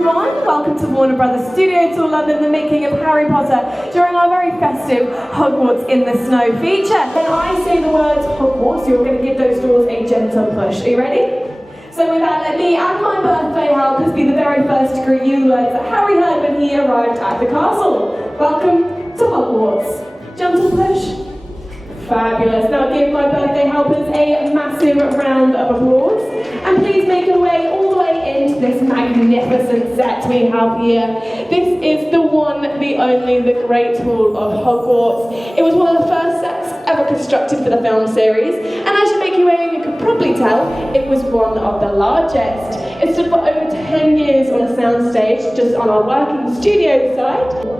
everyone, welcome to Warner Brothers Studio Tour London, the making of Harry Potter during our very festive Hogwarts in the Snow feature. When I say the words Hogwarts, you're going to give those doors a gentle push. Are you ready? So with that, let me and my birthday helpers be the very first to greet you the words that Harry heard when he arrived at the castle. Welcome to Hogwarts. Gentle push. Fabulous. Now give my birthday helpers a massive round of applause. And please make your way all the way into this magnificent set we have here. This is the one, the only, the Great Hall of Hogwarts. It was one of the first sets ever constructed for the film series. And as you make your way, you can probably tell, it was one of the largest. It stood for over 10 years on a soundstage, just on our working studio side.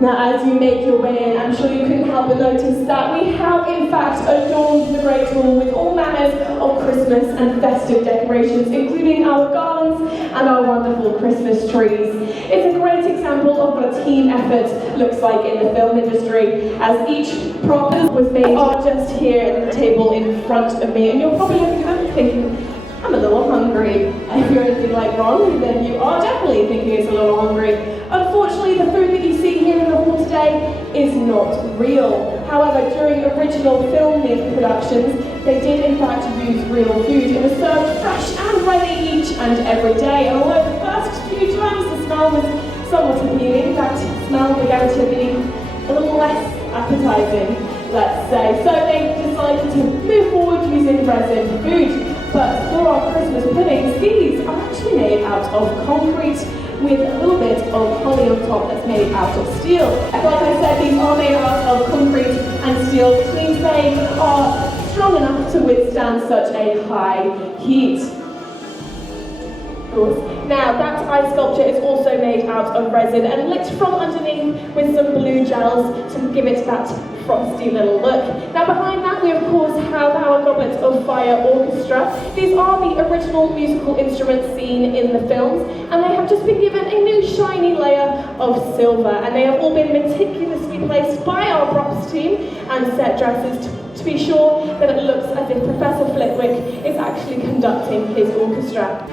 Now, as you make your way in, I'm sure you couldn't help but notice that we have, in fact, adorned the Great Hall with all manners of Christmas and festive decorations, including our garlands and our wonderful Christmas trees. It's a great example of what a team effort looks like in the film industry, as each prop was made just here at the table in front of me, and you're probably looking at them thinking, I'm a little hungry. If you're anything like Ron, then you are definitely thinking it's a little hungry. Unfortunately, the food that you see here in the hall today is not real. However, during original filming productions, they did in fact use real food. It was served fresh and ready each and every day. And although the first few times the smell was somewhat appealing, that smell began to be a little less appetizing, let's say. So they decided to move forward using resin food. But for our Christmas puddings, these are actually made out of concrete with a little bit of holly on top that's made out of steel. Like I said, these are made out of concrete and steel, which means they are strong enough to withstand such a high heat. Now, that ice sculpture is also made out of resin and lit from underneath with some blue gels to give it that frosty little look. Now, behind that we of course have our Goblet of Fire Orchestra. These are the original musical instruments seen in the films, and they have just been given a new shiny layer of silver, and they have all been meticulously placed by our props team and set dressers to be sure that it looks as if Professor Flitwick is actually conducting his orchestra.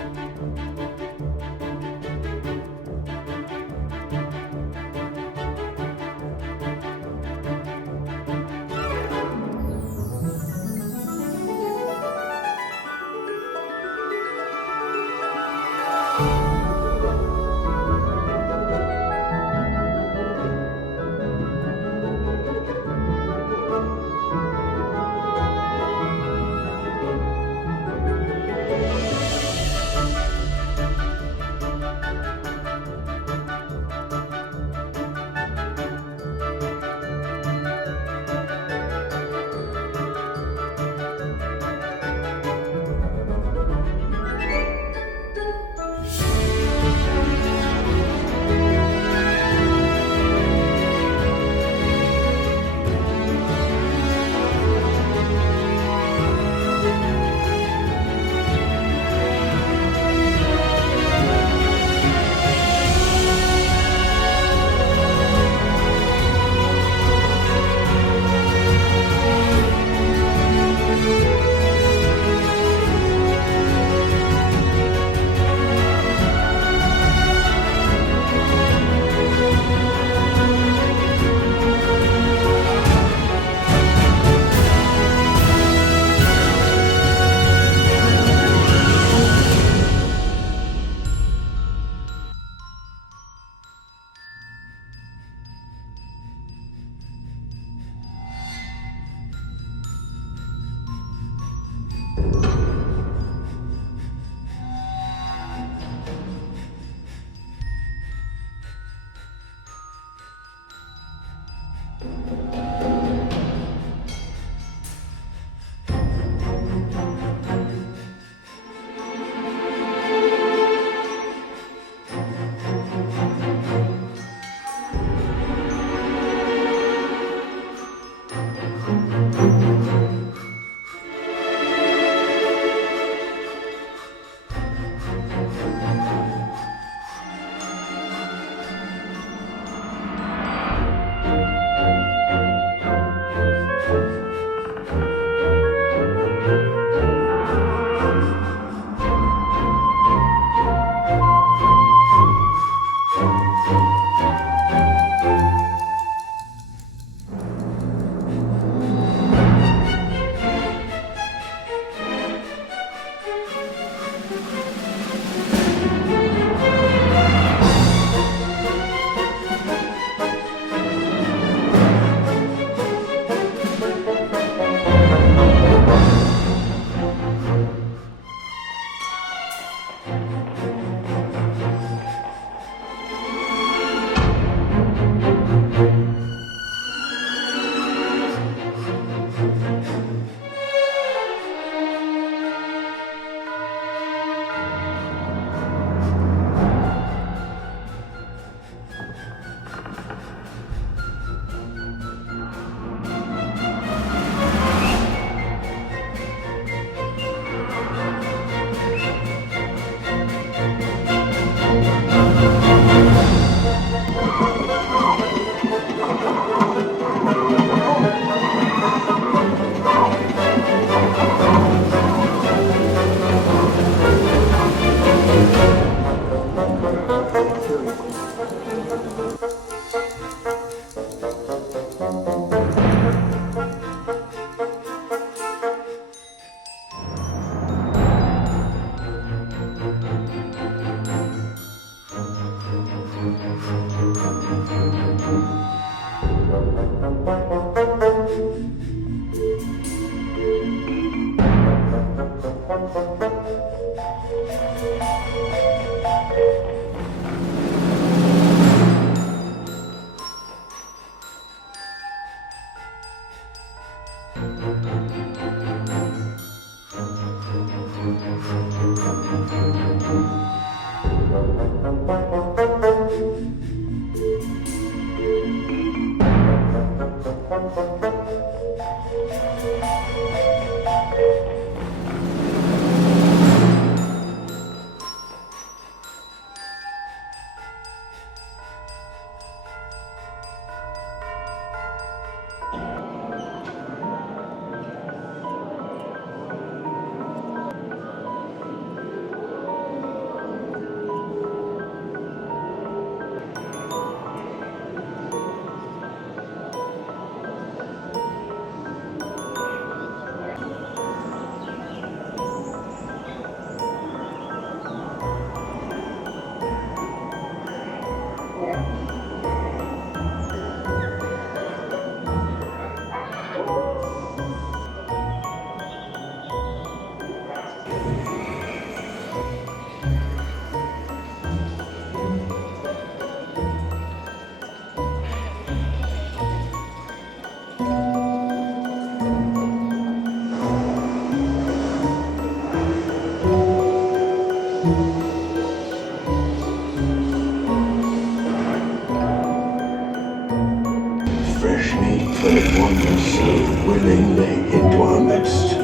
Infinite wonders so willingly into our midst.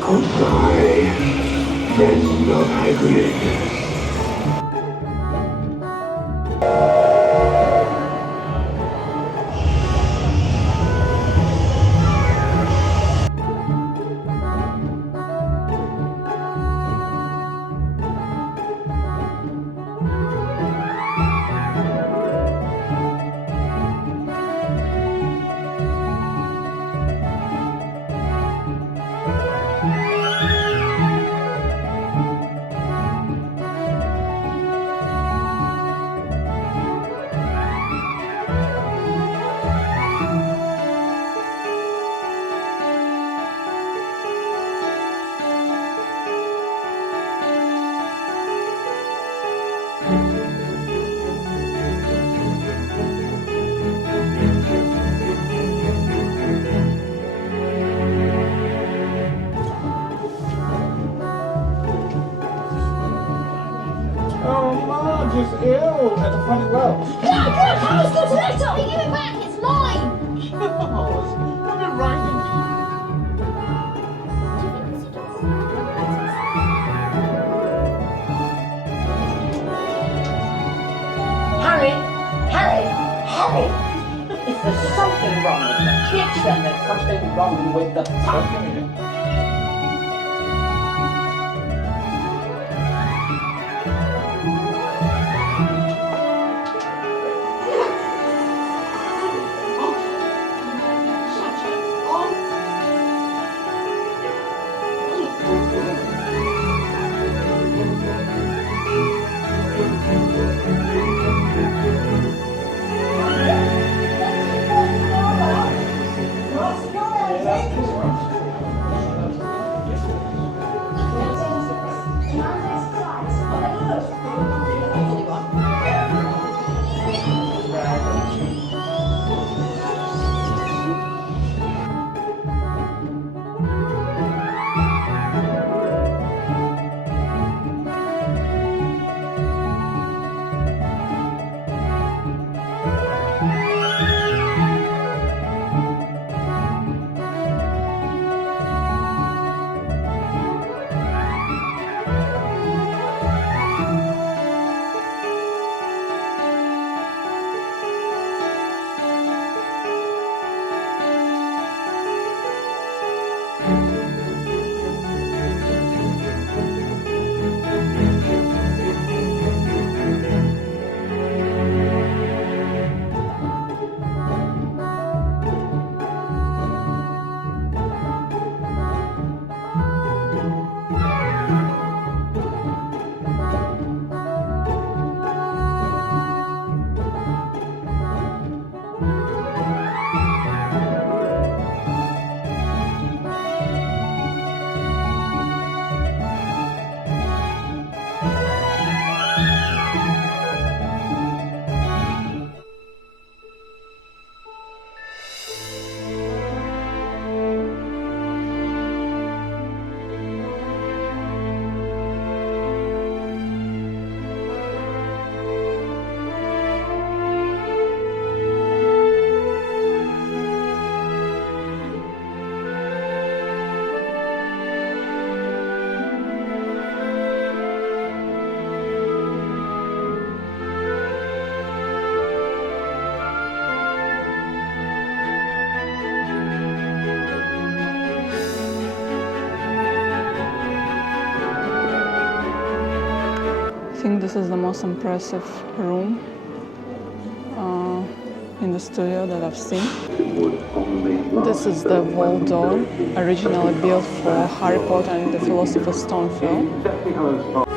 Goodbye, friend of Hagrid. Is ill at the front row. No, Carlos, go to the next one. Give it back. It's mine. Carlos, I've been writing to you. Harry! If there's something wrong with the kitchen, there's something wrong with the pub. think this is the most impressive room in the studio that I've seen. This is the wall door, originally built for Harry Potter and the Philosopher's Stone film.